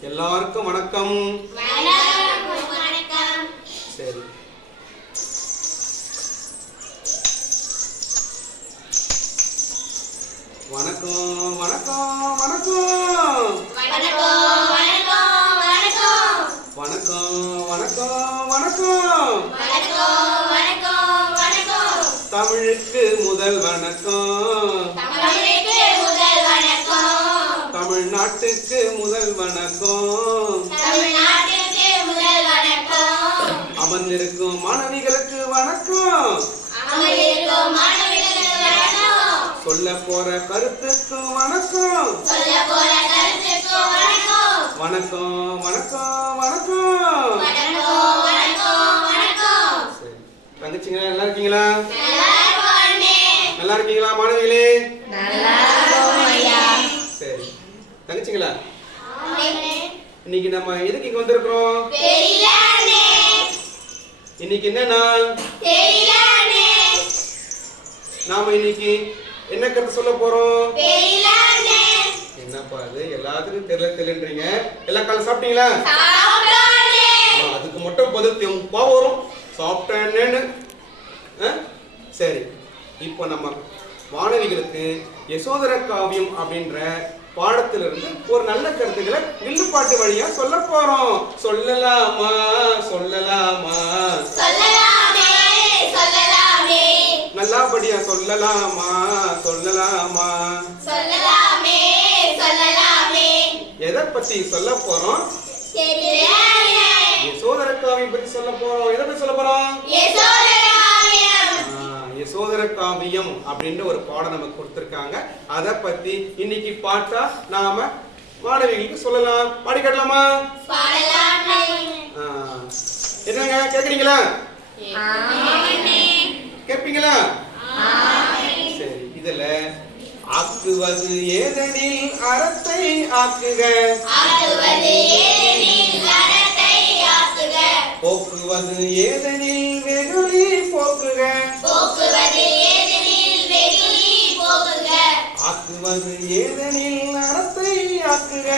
எல்லாருக்கும் வணக்கம். சரி. வணக்கம் வணக்கம் வணக்கம். வணக்கம் வணக்கம் வணக்கம். தமிழுக்கு முதல் வணக்கம். தமிழ்நாட்டுக்கு முதல் வணக்கம். அமர்ந்திருக்கும் மாணவிகளுக்கு வணக்கம். சொல்ல போற கருத்துக்கும் வணக்கம். வணக்கம். வணக்கம் வணக்கம் தங்கச்சிங்களா நல்லா இருக்கீங்களா? நல்லா இருக்கீங்களா மாணவிகளே? ஆமென். இன்னைக்கு நம்ம எதுக்கு இங்க வந்திருக்கிறோம்? இன்னைக்கு என்ன நாள்? நாம இன்னைக்கு என்ன கருத்து சொல்ல போறோம்? என்னப்பா அது எல்லாத்துக்கும் தெரியல தெரியலன்றீங்க. எல்லா காலம் சாப்பிட்டீங்களா? அதுக்கு மட்டும் பதில் கோவம் வரும். சாப்பிட்டேன்னு? சரி. இப்போ நம்ம மாணவிகளுக்கு யசோதர காவியம் அப்படின்ற பாடத்திலிருந்து ஒரு நல்ல கருத்துக்களை வில்லுப்பாட்டு வழியா சொல்ல போறோம். சொல்லலாமா? சொல்லலாமா? சொல்லலாமே சொல்லலாமே. நல்லபடியா சொல்லலாமா? சொல்லலாமா? எதை பத்தி சொல்ல போறோம்? காவியம் பத்தி சொல்ல போறோம். எதை பத்தி சொல்ல போறோம்? ஆ, யசோதர காவியம் அப்படின்ற ஒரு பாடம் நமக்கு கொடுத்துருக்காங்க. அதை பத்தி இன்னைக்கு பாட்டா நாம மாணவிகளுக்கு சொல்லலாம். பாடி காட்டலாமா பாடலாமே. ஆ, என்னங்க கேக்குறீங்களா? கேட்பீங்களா சரி இதுல ஆக்குவது ஏதெனில் அறத்தை ஆக்குக. போக்குவது ஏதெனில் வெகுளி போக்குக ஆக்குவது ஏதெனில் நடத்தை ஆக்குக.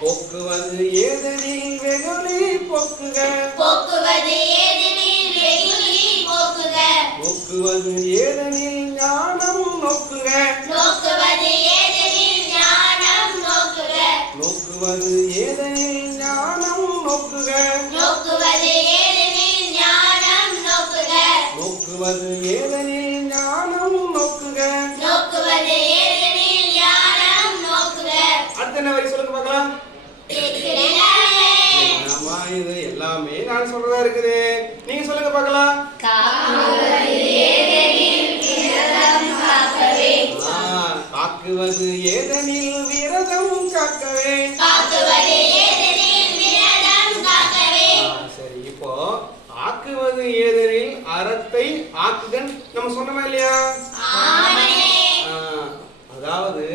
போக்குவது ஏதெனில் வெகுளி போக்குக. போக்குவது ஏதெனில் ஞானம் நோக்குக. இருக்குது. நீங்க சொல்லுங்க பார்க்கலாம். காக்குவது ஏதனில் விரதம் காக்கவே. சரி இப்போ ஆக்குவது ஏதனில் அறத்தை ஆக்குதன் நம்ம சொன்னோமா இல்லையா? அதாவது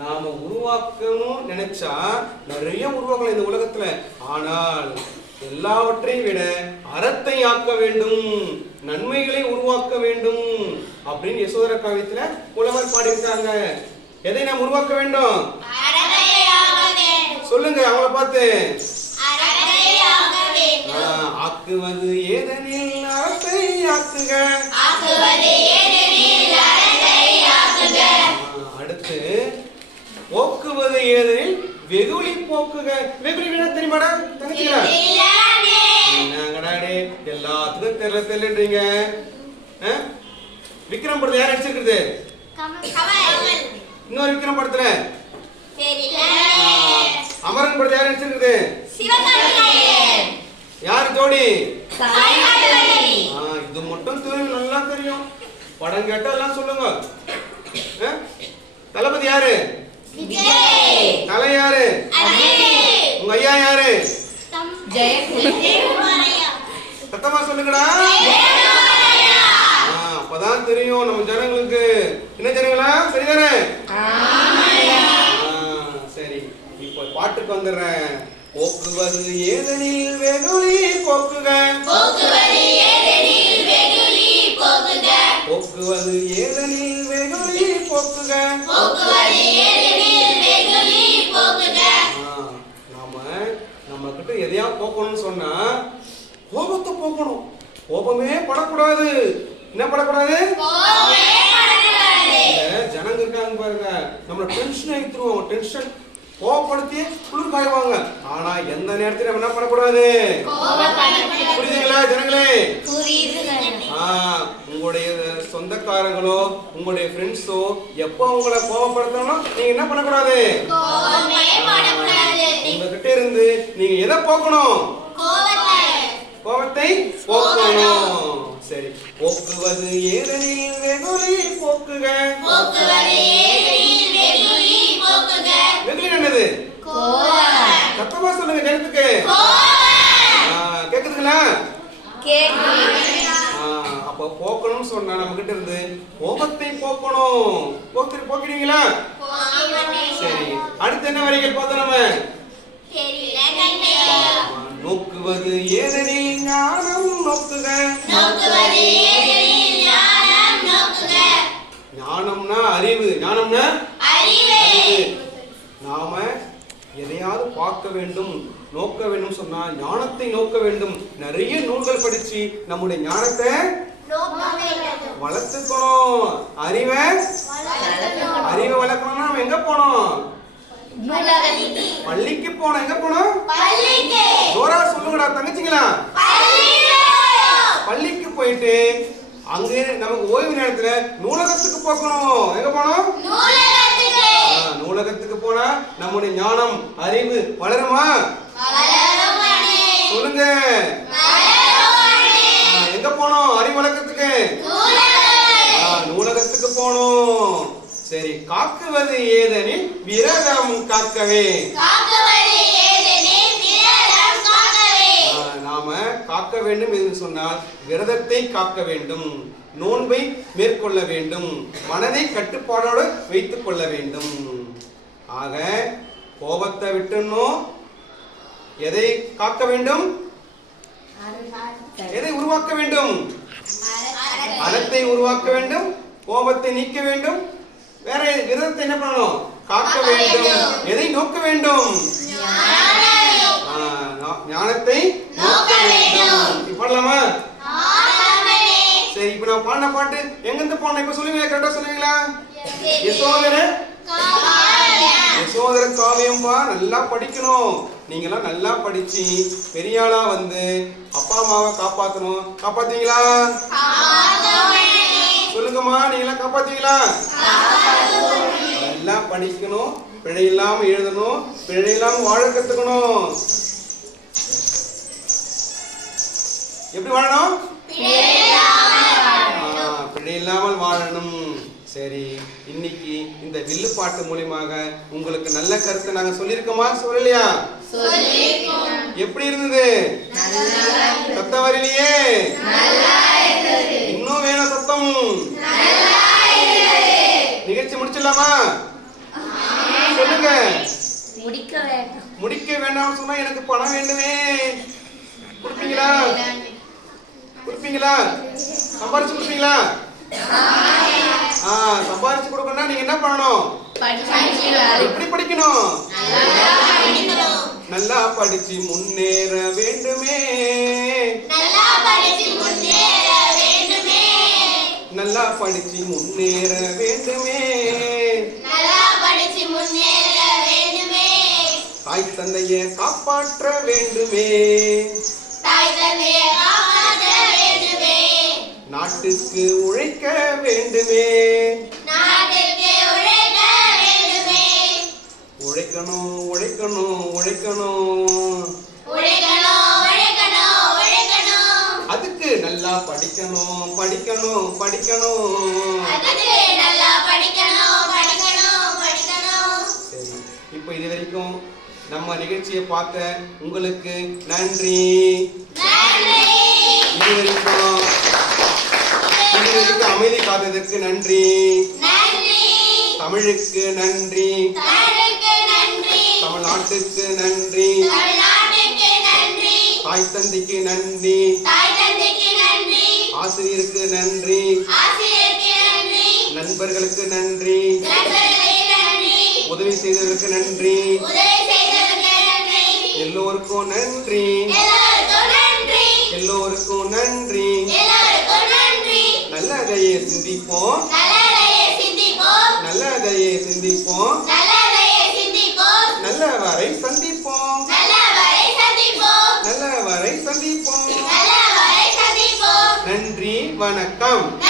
நாம உருவாக்கணும் நினைச்சா நிறைய உருவாக்கலாம் இந்த உலகத்துல. ஆனால் எல்லாவற்றையும் விட அறத்தை ஆக்க வேண்டும் நன்மைகளை உருவாக்க வேண்டும் அப்படின்னு யசோதர காவியத்துல புலவர் பாடியிருக்காங்க எதை நாம் உருவாக்க வேண்டும்? சொல்லுங்க அவங்கள பார்த்து. ஆக்குவது ஏதெனில் அறத்தை ஆக்குக ஆக்குவது ஏனெனில் அறத்தை ஆக்குக ஆ, அடுத்து போக்குவது ஏதெனில் வெகுளி போக்குக. வெகுளி வேணா தெரியுமாடா? தங்கச்சிங்களா? தெரியலனே. என்னங்கடா எல்லாத்துக்கும் தெரியல தெரியலன்றீங்க. ஆ? விக்ரம் படத்துல யார் நடிச்சிருக்கிறது? இன்னொரு விக்ரம் படத்துல? அமரன் படத்துல யார் நடிச்சிருக்கிறது? யார் ஜோடி? ஆ, இது மட்டும் தெரியும் நல்லா தெரியும். படம் கேட்டா எல்லாம் சொல்லுங்க. ஆ? தளபதி யாரு? தலை யாரு. உங்க ஐயா யாரு. சத்தமா சொல்லுங்கடா. ஜெயக்குமாரையா. ஆ, அப்பதான் தெரியும் நம்ம ஜனங்களுக்கு. என்ன ஜனங்களா? சரிதானே ஆ, சரி. இப்போ பாட்டுக்கு வந்துடுறேன் போக்குவது ஏதெனில் வெகுளி போக்குக. போக்குவது ஏதெனில் வெகுளி போக்குக. போக்குவது ஏதெனில் வெகுளி போக்குக நாம நம்ம கிட்ட எதையா போக்கணும்னு சொன்னா கோபத்தை போக்கணும். கோபமே படக்கூடாது. என்ன படக்கூடாது? ஜனங்க இருக்காங்க பாருங்க. நம்மள டென்ஷன் ஆகித்துருவாங்க டென்ஷன் கோவப்படுத்தி குளிர் காய்வாங்க ஆனா எந்த நேரத்துல நம்ம என்ன பண்ணக்கூடாது? புரியுதுங்களா ஜனங்களே? உங்களுடைய சொந்தக்காரங்களோ உங்களுடைய ஃப்ரெண்ட்ஸோ எப்போ உங்களை கோவப்படுத்தணும் நீங்க என்ன பண்ணக்கூடாது. உங்ககிட்ட இருந்து நீங்க எதை போக்கணும்? கோபத்தை கோபத்தை போக்கணும். சரி போக்குவது ஏதெனில் வெகுளி போக்குக. வெகுளி என்னது? கோபம். சத்தமா சொல்லுங்க ஜனத்துக்கு கோபம். ஆ, கேக்குதுங்களா கேட்குது. அப்ப போக்கணும்னு சொன்னா நம்ம கிட்ட இருந்து கோபத்தை போக்கணும் போக்கு போக்கிடுவீங்களா சரி அடுத்து என்ன வரிகள் பார்த்தோம் நம்ம. நோக்குவது ஏதெனில் ஞானம் நோக்குக. ஞானம்னா அறிவு ஞானம்னா அறிவு. நாம எதையாவது பார்க்க வேண்டும் நோக்க வேண்டும் சொன்னா ஞானத்தை நோக்க வேண்டும் நிறைய நூல்கள் படிச்சு நம்முடைய ஞானத்தை. வளர்த்துக்கணும் அறிவை. அறிவை வளர்க்கணும்னா நம்ம எங்க போனோம் பள்ளிக்கு. போனோம் எங்க போனோம் பள்ளிக்கு. ஜோரா சொல்லுங்கடா தங்கச்சிங்களா பள்ளிக்கு. போயிட்டு அங்க நமக்கு ஓய்வு நேரத்துல நூலகத்துக்கு போகணும் எங்க போனோம் நூலகத்துக்கு. போனா நம்முடைய ஞானம் அறிவு வளருமா. சொல்லுங்க எங்க போனோம் அறிவு. ஆ, நூலகத்துக்கு போகணும் சரி காக்குவது ஏதெனில் விரதம் காக்கவே. நாம காக்க வேண்டும் என்று சொன்னால் விரதத்தை காக்க வேண்டும் நோன்பை மேற்கொள்ள வேண்டும் மனதை கட்டுப்பாடோடு வைத்துக் கொள்ள வேண்டும். ஆக கோபத்தை விட்டுணும் எதை காக்க வேண்டும்? எதை உருவாக்க வேண்டும்? அறத்தை உருவாக்க வேண்டும் கோபத்தை நீக்க வேண்டும். வேற விரதத்தை என்ன பண்ணணும்? காக்க வேண்டும். எதை நோக்க வேண்டும்? ஞானத்தை நோக்க வேண்டும். இப்ப பண்ணலாமா ஆமாமணி. சரி இப்ப நான் பாடின பாட்டு எங்கிருந்து பாடணும்? இப்ப சொல்லுவீங்களா கரெக்டா சொல்லுவீங்களா? யசோதர. காவியம். யசோதர காவியம்பா நல்லா படிக்கணும். நீங்களாம் நல்லா படிச்சு பெரிய ஆளா வந்து அப்பா அம்மாவை காப்பாத்தணும். காப்பாத்துவீங்களா காக்கவழி. சொல்லுங்கம்மா நீங்களாம் காப்பாத்துவீங்களா நல்லா படிக்கணும் பிழை இல்லாம எழுதணும் பிழை இல்லாம வாழ கத்துக்கணும். எப்படி வாழணும்? பிழை இல்லாமல் வாழணும். சரி இன்னைக்கு இந்த வில்லு பாட்டு மூலியமாக உங்களுக்கு நல்ல கருத்தை நாங்க சொல்லியிருக்கோமா? சொல்லலையா. எப்படி இருந்தது? சத்தம் வரலையே? இன்னும் வேணும் சத்தம்? நிகழ்ச்சி முடிச்சிடலாமா? சொல்லுங்க. முடிக்க வேண்டும். முடிக்க வேண்டாம்னு சொன்னா எனக்கு பணம் வேண்டுமே. கொடுப்பீங்களா? கொடுப்பீங்களா? சம்பாரிச்சு கொடுப்பீங்களா? சம்பாரிச்சு கொடுக்கணும்னா நீங்க என்ன பண்ணணும்? எப்படி படிக்கணும்? நல்லா படிச்சு முன்னேற வேண்டுமே. நல்லா படிச்சு முன்னேற வேண்டுமே. நல்லா படிச்சு முன்னேற வேண்டுமே. நல்லா படிச்சு முன்னேற வேண்டுமே. தாய் தந்தைய காப்பாற்ற வேண்டுமே. தாய் தந்தையை காப்பாற்ற வேண்டுமே நாட்டுக்கு உழைக்க வேண்டுமே. உழைக்கணும் உழைக்கணும் உழைக்கணும் அதுக்கு நல்லா படிக்கணும் படிக்கணும் படிக்கணும் சரி இப்போ இது வரைக்கும் நம்ம நிகழ்ச்சியை பார்த்த உங்களுக்கு நன்றி. அமைதி காத்ததற்கு நன்றி. தமிழுக்கு நன்றி. தமிழ்நாட்டுக்கு நன்றி. தாய் தந்தைக்கு நன்றி. ஆசிரியருக்கு நன்றி. நண்பர்களுக்கு நன்றி. உதவி செய்தவர்களுக்கு நன்றி. எல்லோருக்கும் நன்றி. எல்லோருக்கும் நன்றி எல்லோருக்கும் நன்றி எல்லோருக்கும் நன்றி நல்லதையே சிந்திப்போம். நல்லதையே சிந்திப்போம். நல்லவரை சந்திப்போம். நல்லவரை சந்திப்போம். நன்றி வணக்கம்.